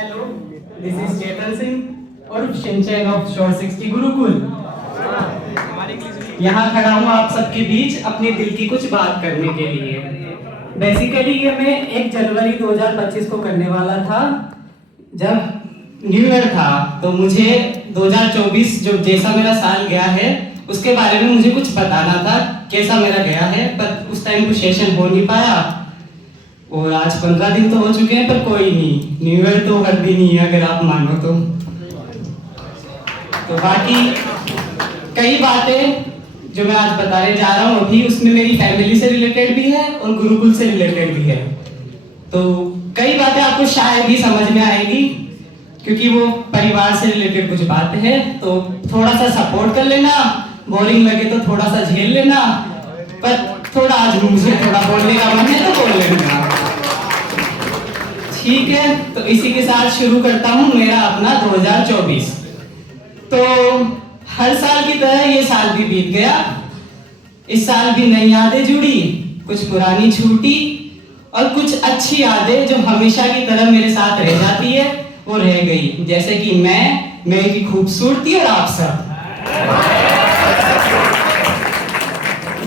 Hello, this is Chetan Singh और Shinchan of short 60 Gurukul. यहाँ खड़ा हूँ आप सबके बीच अपने दिल की कुछ बात करने के लिए। बेसिकली ये मैं 1 जनवरी 2025 को करने वाला था, जब न्यू ईयर था। तो मुझे 2024 जो जैसा मेरा साल गया है उसके बारे में मुझे कुछ बताना था, कैसा मेरा गया है, पर उस टाइम कुछ सेशन हो नहीं पाया। और आज 15 दिन तो हो चुके हैं, पर कोई नहीं, न्यू ईयर तो हर दिन ही है अगर आप मानो तो। बाकी कई बातें जो मैं आज बताने जा रहा हूँ अभी, उसमें मेरी फैमिली से रिलेटेड भी है और गुरुकुल से रिलेटेड भी है। तो कई बातें आपको शायद ही समझ में आएगी क्योंकि वो परिवार से रिलेटेड कुछ बातें हैं। तो थोड़ा सा सपोर्ट कर लेना, बोरिंग लगे तो थोड़ा सा झेल लेना, पर थोड़ा आज मुझे थोड़ा बोलने का मन है तो बोल लेना, ठीक है। तो इसी के साथ शुरू करता हूँ मेरा अपना 2024। तो हर साल की तरह ये साल भी बीत गया। इस साल भी नई यादें जुड़ी, कुछ पुरानी छूटी और कुछ अच्छी यादें जो हमेशा की तरह मेरे साथ रह जाती है वो रह गई। जैसे कि मैं, मेरी खूबसूरती और आप सब।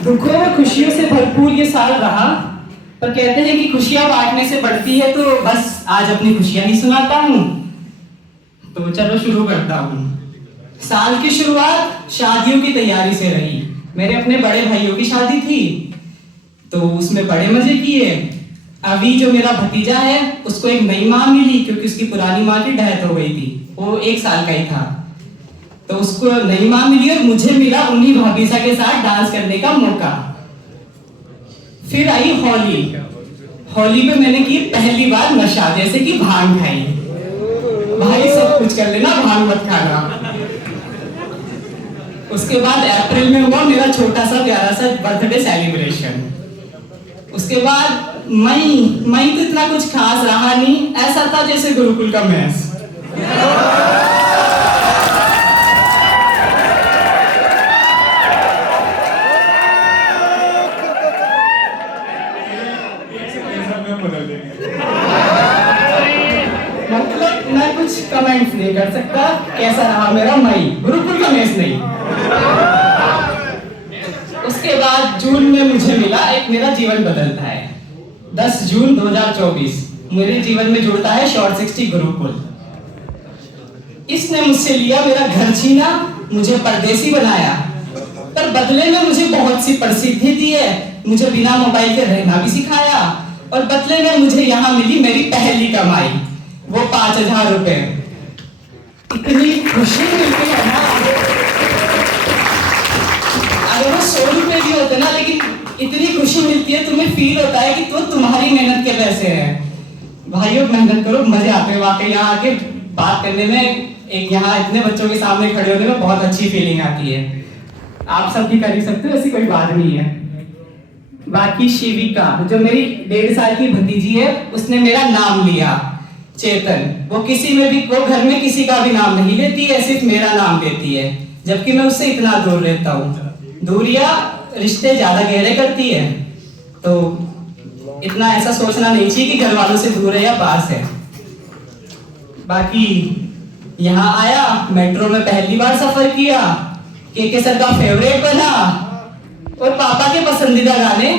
दुखों और खुशियों से भरपूर ये साल रहा, पर कहते हैं कि खुशियां बांटने से बढ़ती है, तो बस आज अपनी खुशियां ही सुनाता हूँ। तो चलो शुरू करता हूँ। साल की शुरुआत शादियों की तैयारी से रही। मेरे अपने बड़े भाइयों की शादी थी, तो उसमें बड़े मजे किए। अभी जो मेरा भतीजा है उसको एक नई माँ मिली क्योंकि उसकी पुरानी माँ की डेथ हो गई थी, वो 1 साल का ही था। तो उसको नई माँ मिली और मुझे मिला उन्हीं भाभीसा के साथ डांस करने का मौका। फिर आई होली। होली पे मैंने की पहली बार नशा, जैसे कि भांग खाई। भाई सब कुछ कर लेना, भांग मत खाना। उसके बाद अप्रैल में हुआ मेरा छोटा सा प्यारा सा बर्थडे सेलिब्रेशन। उसके बाद मई तो इतना कुछ खास रहा नहीं, ऐसा था जैसे गुरुकुल का मैस। मतलब मैं कुछ कमेंट्स नहीं कर सकता कैसा रहा मेरा मई, गुरुकुल का मैस नहीं। उसके बाद जून में मुझे मिला एक मेरा जीवन बदलता है। 10 जून 2024 मेरे जीवन में जुड़ता है शॉर्ट 60 गुरुकुल। इसने मुझसे लिया, मेरा घर छीना, मुझे परदेसी बनाया, पर बदले में मुझे बहुत सी प्रसिद्धि दी है। मुझे बिना मोबाइल के रहना भी सिखाया और बदले में मुझे यहाँ मिली मेरी पहली कमाई, वो 5000 रुपए। इतनी खुशी मिलती है ना, अगर वो 100 रुपए भी होते ना, लेकिन इतनी खुशी मिलती है, तुम्हें फील होता है कि तो तुम्हारी मेहनत के पैसे हैं। भाइयों मेहनत करो, मजे आते हैं वाकई। यहाँ आके बात करने में, एक यहाँ इतने बच्चों के सामने खड़े होने में बहुत अच्छी फीलिंग आती है। आप सब भी कर ही सकते हो, ऐसी कोई बात नहीं है। बाकी शिविका जो मेरी 1.5 साल की भतीजी है, उसने मेरा नाम लिया चेतन। वो किसी में भी, वो घर में किसी का भी नाम नहीं लेती है, सिर्फ मेरा नाम लेती है, जबकि मैं उससे इतना दूर रहता हूँ। दूरियां रिश्ते ज्यादा गहरे करती है, तो इतना ऐसा सोचना नहीं चाहिए कि घर वालों से दूर है या पास है। बाकी यहाँ आया, मेट्रो में पहली बार सफर किया, के सर का फेवरेट बना और पापा के पसंदीदा गाने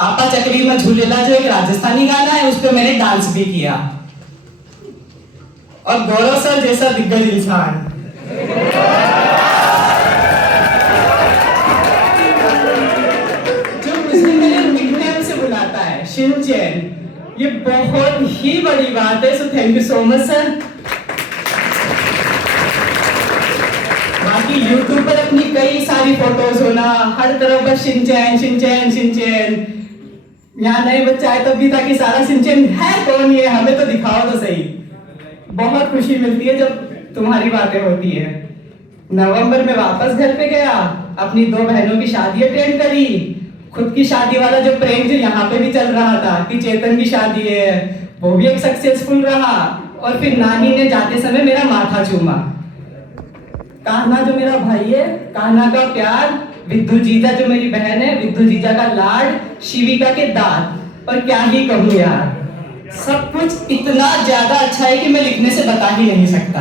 आपा चक्री में झूलेला जो एक राजस्थानी गाना है, उस पर मैंने डांस भी किया। और गौरव सर जैसा दिग्गज इंसान, जो मुझे मेरे निकनेम से बुलाता है शिनचैन, ये बहुत ही बड़ी बात है। So thank you so much sir. बाकी YouTube पर अपनी कई सारी फोटोज होना, हर तरफ बस शिनचैन शिनचैन शिनचैन। यहाँ नए बच्चा आए तब भी था कि सारा शिनचैन है कौन, ये हमें तो दिखाओ तो सही। बहुत खुशी मिलती है जब तुम्हारी बातें होती है। नवंबर में वापस घर पे गया, अपनी 2 बहनों की शादी अटेंड करी। खुद की शादी वाला जो प्रेम जो यहाँ पे भी चल रहा था कि चेतन की शादी है, वो भी एक सक्सेसफुल रहा। और फिर नानी ने जाते समय मेरा माथा चूमा। कान्हा जो मेरा भाई है, कान्हा का प्यार, विद्दू जीजा जो मेरी बहन है, विद्दू जीजा का लाड, शिविका के दांत, और क्या ही कहूँ यार। सब कुछ इतना ज्यादा अच्छा है कि मैं लिखने से बता ही नहीं सकता।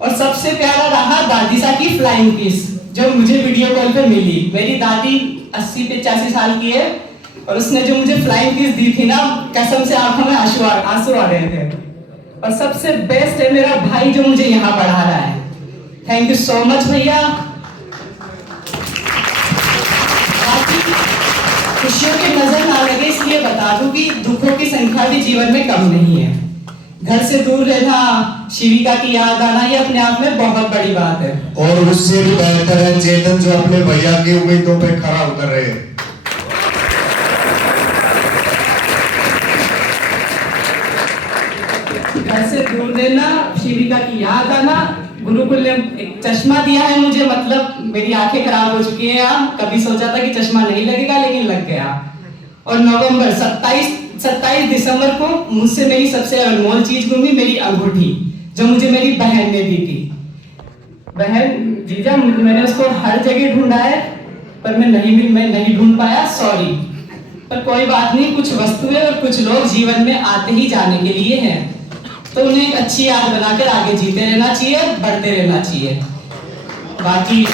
और सबसे प्यारा रहा दादी सा की फ्लाइंग किस, जो मुझे वीडियो कॉल पे मिली। मेरी दादी 80-85 साल की है और उसने जो मुझे फ्लाइंग किस दी थी ना, कसम से आंखों में आंसू आ रहे थे। और सबसे बेस्ट है मेरा भाई जो मुझे यहाँ पढ़ा रहा है। थैंक यू सो मच भैया। खुशियों की नजर ना लगे इसलिए बता दूं कि दुखों की संख्या भी जीवन में कम नहीं है। घर से दूर रहना, शिविका की याद आना, ये अपने आप में बहुत बड़ी बात है। और उससे भी बेहतर है चेतन जो अपने भैया की उम्मीदों पे खरा उतर रहे हैं। घर से दूर रहना, शिविका की याद आना, गुरुकुल ने एक चश्मा दिया है मुझे, मतलब मेरी आंखें खराब हो चुकी हैं। कभी सोचा था कि चश्मा नहीं लगेगा, लेकिन लग गया। और नवंबर 27 दिसंबर को मुझसे मेरी सबसे अनमोल चीज गुमी, मेरी अंगूठी, जो मुझे मेरी बहन ने दी थी। बहन जीजा, मैंने उसको हर जगह ढूंढा है पर मैं नहीं ढूंढ पाया, सॉरी। पर कोई बात नहीं, कुछ वस्तुएं और कुछ लोग जीवन में आते ही जाने के लिए हैं, तो उन्हें एक अच्छी याद बनाकर आगे जीते रहना चाहिए, बढ़ते रहना चाहिए। बाकी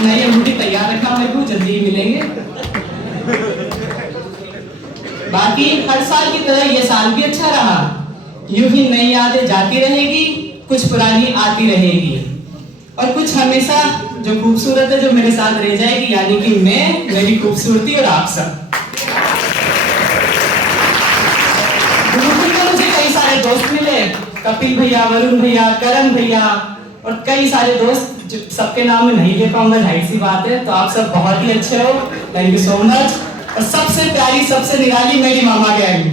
नई अंगूठी तैयार रखना, मेरे को जल्दी मिलेंगे। बाकी हर साल की तरह ये साल भी अच्छा रहा। यूं ही नई यादें जाती रहेगी, कुछ पुरानी आती रहेगी, और कुछ हमेशा जो खूबसूरत है जो मेरे साथ रह जाएगी, यानी कि मैं, मेरी खूबसूरती और आप सब। मुझे कई सारे दोस्त मिले, कपिल भैया, वरुण भैया, करण भैया और कई सारे दोस्त, सबके नाम में नहीं ले पाऊंगा, जाहिर सी बात है। तो आप सब बहुत ही अच्छे हो, थैंक यू सो मच। और सबसे प्यारी, सबसे निराली मेरी मामा गैंग,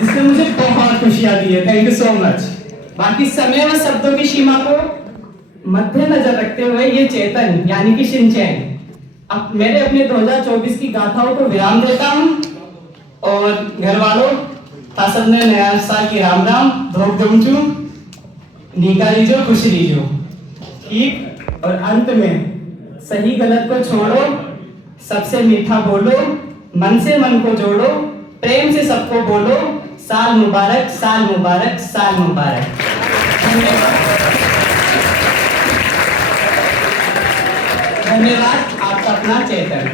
जिसने मुझे बहुत खुशियां दी है, थैंक यू सो मच। बाकी समय व शब्दों की सीमा को मद्देनजर रखते हुए ये चेतन यानी कि शिनचैन अब मेरे अपने 2024 की गाथाओं को विराम देता हूं। और घर वालों, तासब ने नया साल की राम राम, धोक दमचू, नीका लीजो, खुश लीजो, ठीक। और अंत में सही गलत को छोड़ो, सबसे मीठा बोलो, मन से मन को जोड़ो, प्रेम से सबको बोलो, साल मुबारक, साल मुबारक, साल मुबारक। धन्यवाद। आपका अपना चेतन।